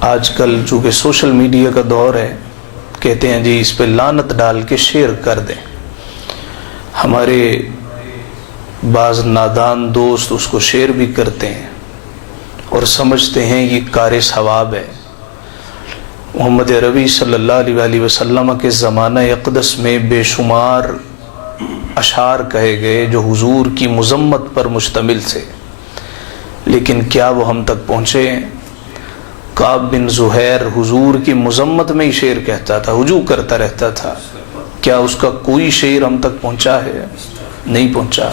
آج کل چونکہ سوشل میڈیا کا دور ہے، کہتے ہیں جی اس پہ لعنت ڈال کے شیئر کر دیں۔ ہمارے بعض نادان دوست اس کو شیئر بھی کرتے ہیں اور سمجھتے ہیں یہ کار ثواب ہے۔ محمد عربی صلی اللہ علیہ وآلہ وسلم کے زمانہ اقدس میں بے شمار اشعار کہے گئے جو حضور کی مذمت پر مشتمل تھے، لیکن کیا وہ ہم تک پہنچے ہیں؟ کعب بن زہیر حضور کی مذمت میں ہی شعر کہتا تھا، ہجوم کرتا رہتا تھا، کیا اس کا کوئی شعر ہم تک پہنچا ہے؟ نہیں پہنچا۔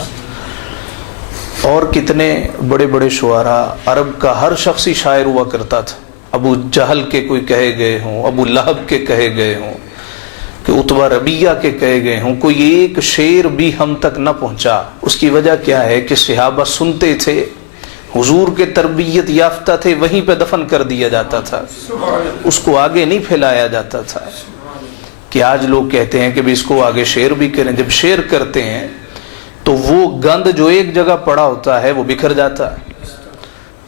اور کتنے بڑے بڑے شعراء، عرب کا ہر شخصی شاعر ہوا کرتا تھا، ابو جہل کے کوئی کہے گئے ہوں، ابو لہب کے کہے گئے ہوں، کہ عتبہ ربیہ کے کہے گئے ہوں، کوئی ایک شعر بھی ہم تک نہ پہنچا۔ اس کی وجہ کیا ہے کہ صحابہ سنتے تھے، حضور کے تربیت یافتہ تھے، وہیں پہ دفن کر دیا جاتا تھا، اس کو آگے نہیں پھیلایا جاتا تھا۔ کہ آج لوگ کہتے ہیں کہ بھی اس کو آگے شیئر بھی کریں، جب شیئر کرتے ہیں تو وہ گند جو ایک جگہ پڑا ہوتا ہے وہ بکھر جاتا ہے۔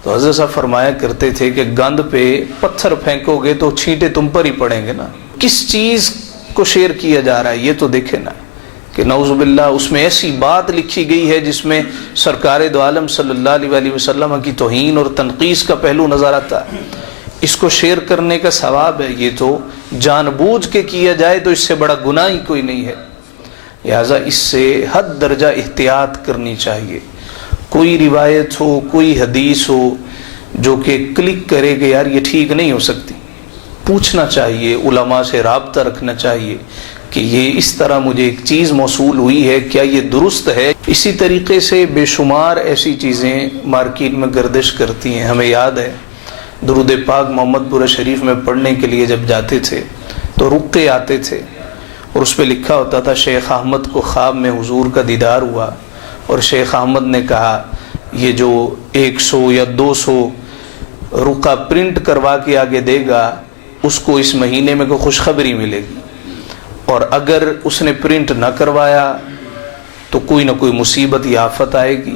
تو حضرت صاحب فرمایا کرتے تھے کہ گند پہ پتھر پھینکو گے تو چھینٹے تم پر ہی پڑیں گے نا، کس چیز کو شیئر کیا جا رہا ہے یہ تو دیکھیں نا، کہ نعوذ باللہ اس میں ایسی بات لکھی گئی ہے جس میں سرکار دو عالم صلی اللہ علیہ وآلہ وسلم کی توہین اور تنقیص کا پہلو نظر آتا ہے۔ اس کو شیئر کرنے کا ثواب ہے، یہ تو جان بوجھ کے کیا جائے تو اس سے بڑا گناہ ہی کوئی نہیں ہے، لہذا اس سے حد درجہ احتیاط کرنی چاہیے۔ کوئی روایت ہو، کوئی حدیث ہو جو کہ کلک کرے کہ یار یہ ٹھیک نہیں ہو سکتی، پوچھنا چاہیے، علماء سے رابطہ رکھنا چاہیے کہ یہ اس طرح مجھے ایک چیز موصول ہوئی ہے، کیا یہ درست ہے؟ اسی طریقے سے بے شمار ایسی چیزیں مارکیٹ میں گردش کرتی ہیں۔ ہمیں یاد ہے درود پاک محمد پورہ شریف میں پڑھنے کے لیے جب جاتے تھے تو رقے آتے تھے اور اس پہ لکھا ہوتا تھا شیخ احمد کو خواب میں حضور کا دیدار ہوا اور شیخ احمد نے کہا یہ جو 100 یا 200 رقہ پرنٹ کروا کے آگے دے گا اس کو اس مہینے میں کوئی خوشخبری ملے گی، اور اگر اس نے پرنٹ نہ کروایا تو کوئی نہ کوئی مصیبت یا آفت آئے گی۔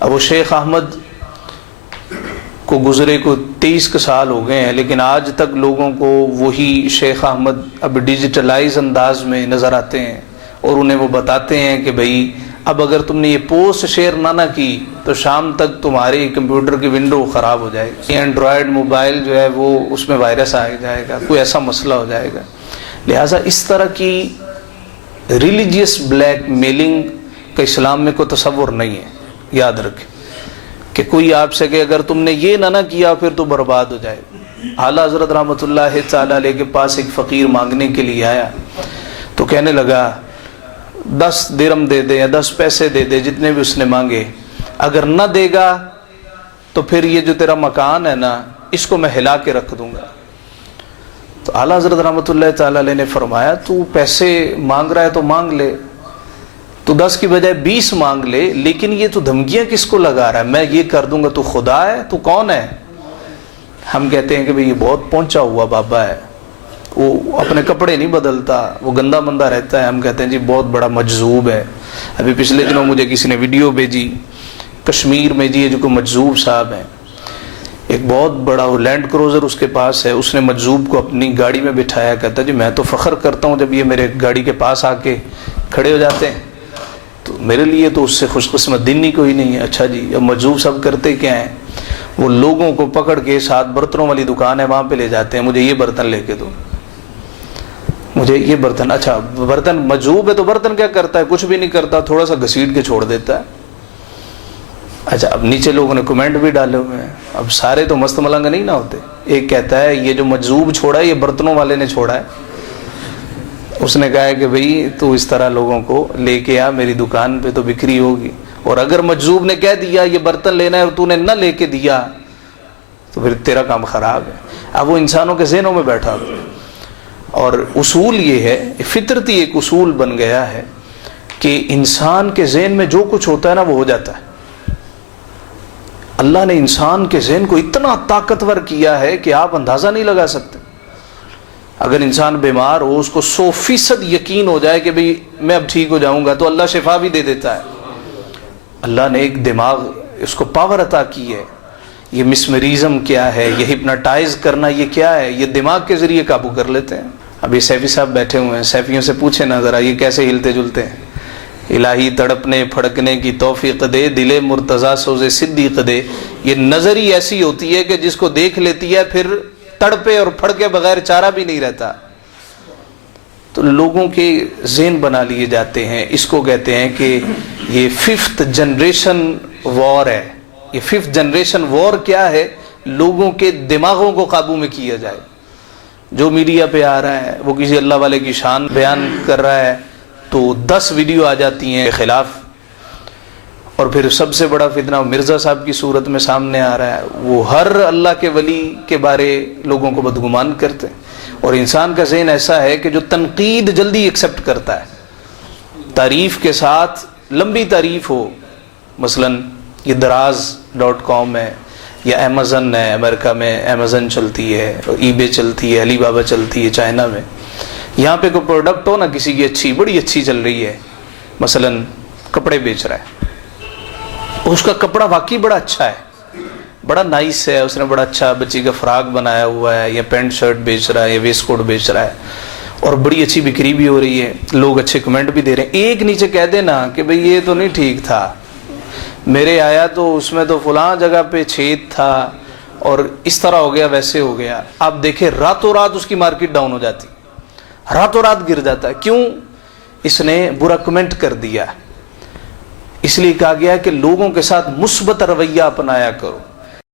اب وہ شیخ احمد کو گزرے کو 23 سال ہو گئے ہیں، لیکن آج تک لوگوں کو وہی شیخ احمد اب ڈیجیٹلائز انداز میں نظر آتے ہیں اور انہیں وہ بتاتے ہیں کہ بھئی اب اگر تم نے یہ پوسٹ شیئر نہ کی تو شام تک تمہاری کمپیوٹر کی ونڈو خراب ہو جائے گی، اینڈرائڈ موبائل جو ہے وہ اس میں وائرس آ جائے گا، کوئی ایسا مسئلہ ہو جائے گا۔ لہٰذا اس طرح کی ریلیجیس بلیک میلنگ کا اسلام میں کوئی تصور نہیں ہے۔ یاد رکھیں کہ کوئی آپ سے کہ اگر تم نے یہ نہ کیا پھر تو برباد ہو جائے گا۔ اعلیٰ حضرت رحمۃ اللہ تعالیٰ علیہ کے پاس ایک فقیر مانگنے کے لیے آیا تو کہنے لگا 10 درم دے دے یا 10 پیسے دے دے، جتنے بھی اس نے مانگے، اگر نہ دے گا تو پھر یہ جو تیرا مکان ہے نا اس کو میں ہلا کے رکھ دوں گا۔ تو اعلیٰ حضرت رحمۃ اللہ تعالیٰ علیہ نے فرمایا تو پیسے مانگ رہا ہے تو مانگ لے، تو 10 کی بجائے 20 مانگ لے، لیکن یہ تو دھمکیاں کس کو لگا رہا ہے؟ میں یہ کر دوں گا، تو خدا ہے؟ تو کون ہے؟ ہم کہتے ہیں کہ بھئی یہ بہت پہنچا ہوا بابا ہے، وہ اپنے کپڑے نہیں بدلتا، وہ گندا مندہ رہتا ہے۔ ہم کہتے ہیں جی بہت بڑا مجذوب ہے۔ ابھی پچھلے دنوں مجھے کسی نے ویڈیو بھیجی کشمیر میں، جی جو کوئی مجذوب صاحب ہیں، ایک بہت بڑا لینڈ کروزر اس کے پاس ہے، اس نے مجذوب کو اپنی گاڑی میں بٹھایا، کہتا جی میں تو فخر کرتا ہوں جب یہ میرے گاڑی کے پاس آ کے کھڑے ہو جاتے ہیں، تو میرے لیے تو اس سے خوش قسمت دن ہی کوئی نہیں ہے۔ اچھا جی، اب مجذوب سب کرتے کیا ہیں؟ وہ لوگوں کو پکڑ کے ساتھ برتنوں والی دکان ہے وہاں پہ لے جاتے ہیں، مجھے یہ برتن لے کے دو، مجھے یہ برتن۔ اچھا برتن مجذوب ہے تو برتن کیا کرتا ہے؟ کچھ بھی نہیں کرتا، تھوڑا سا گھسیٹ کے چھوڑ دیتا ہے۔ اچھا اب نیچے لوگوں نے کمنٹ بھی ڈالے ہوئے ہیں، اب سارے تو مست ملنگ نہیں نہ ہوتے۔ ایک کہتا ہے یہ جو مجذوب چھوڑا ہے یہ برتنوں والے نے چھوڑا ہے، اس نے کہا ہے کہ بھئی تو اس طرح لوگوں کو لے کے آ میری دکان پہ تو بکری ہوگی، اور اگر مجذوب نے کہہ دیا یہ برتن لینا ہے اور تو نے نہ لے کے دیا تو پھر تیرا کام خراب ہے۔ اب وہ انسانوں کے ذہنوں میں بیٹھا ہوا ہے، اور اصول یہ ہے، فطرتی ایک اصول بن گیا ہے کہ انسان کے ذہن میں جو کچھ ہوتا ہے نا وہ ہو جاتا ہے۔ اللہ نے انسان کے ذہن کو اتنا طاقتور کیا ہے کہ آپ اندازہ نہیں لگا سکتے۔ اگر انسان بیمار ہو، اس کو 100% یقین ہو جائے کہ بھئی میں اب ٹھیک ہو جاؤں گا، تو اللہ شفا بھی دے دیتا ہے۔ اللہ نے ایک دماغ، اس کو پاور عطا کی ہے، یہ مسمریزم کیا ہے، یہ ہپناٹائز کرنا یہ کیا ہے، یہ دماغ کے ذریعے قابو کر لیتے ہیں. ابھی سیفی صاحب بیٹھے ہوئے ہیں، سیفیوں سے پوچھیں نا ذرا یہ کیسے ہلتے جلتے ہیں. الہی تڑپنے پھڑکنے کی توفیق دے، دل مرتضیٰ سوز صدیق دے. یہ نظر ہی ایسی ہوتی ہے کہ جس کو دیکھ لیتی ہے پھر تڑپے اور پھڑکے بغیر چارہ بھی نہیں رہتا. تو لوگوں کے ذہن بنا لیے جاتے ہیں. اس کو کہتے ہیں کہ یہ 5th جنریشن وار ہے. یہ 5th جنریشن وار کیا ہے؟ لوگوں کے دماغوں کو قابو میں کیا جائے. جو میڈیا پہ آ رہا ہے وہ کسی اللہ والے کی شان بیان کر رہا ہے تو 10 ویڈیو آ جاتی ہیں خلاف، اور پھر سب سے بڑا فتنہ مرزا صاحب کی صورت میں سامنے آ رہا ہے. وہ ہر اللہ کے ولی کے بارے لوگوں کو بدگمان کرتے ہیں. اور انسان کا ذہن ایسا ہے کہ جو تنقید جلدی ایکسپٹ کرتا ہے، تعریف کے ساتھ لمبی تعریف ہو. مثلا یہ دراز.com ہے یا امیزن ہے، امریکہ میں امیزن چلتی ہے، ای بے چلتی ہے، علی بابا چلتی ہے چائنا میں. یہاں پہ کوئی پروڈکٹ ہو نا کسی کی اچھی، بڑی اچھی چل رہی ہے، مثلا کپڑے بیچ رہا ہے، اس کا کپڑا واقعی بڑا اچھا ہے، بڑا نائس ہے، اس نے بڑا اچھا بچی کا فراک بنایا ہوا ہے، یا پینٹ شرٹ بیچ رہا ہے، یا ویسٹ کوٹ بیچ رہا ہے، اور بڑی اچھی بکری بھی ہو رہی ہے، لوگ اچھے کمنٹ بھی دے رہے ہیں. ایک نیچے کہہ دینا کہ بھئی یہ تو نہیں ٹھیک تھا، میرے آیا تو اس میں تو فلاں جگہ پہ چھید تھا اور اس طرح ہو گیا ویسے ہو گیا. آپ دیکھیں راتوں رات اس کی مارکیٹ ڈاؤن ہو جاتی، راتوں رات گر جاتا ہے. کیوں؟ اس نے برا کمنٹ کر دیا. اس لیے کہا گیا کہ لوگوں کے ساتھ مثبت رویہ اپنایا کرو.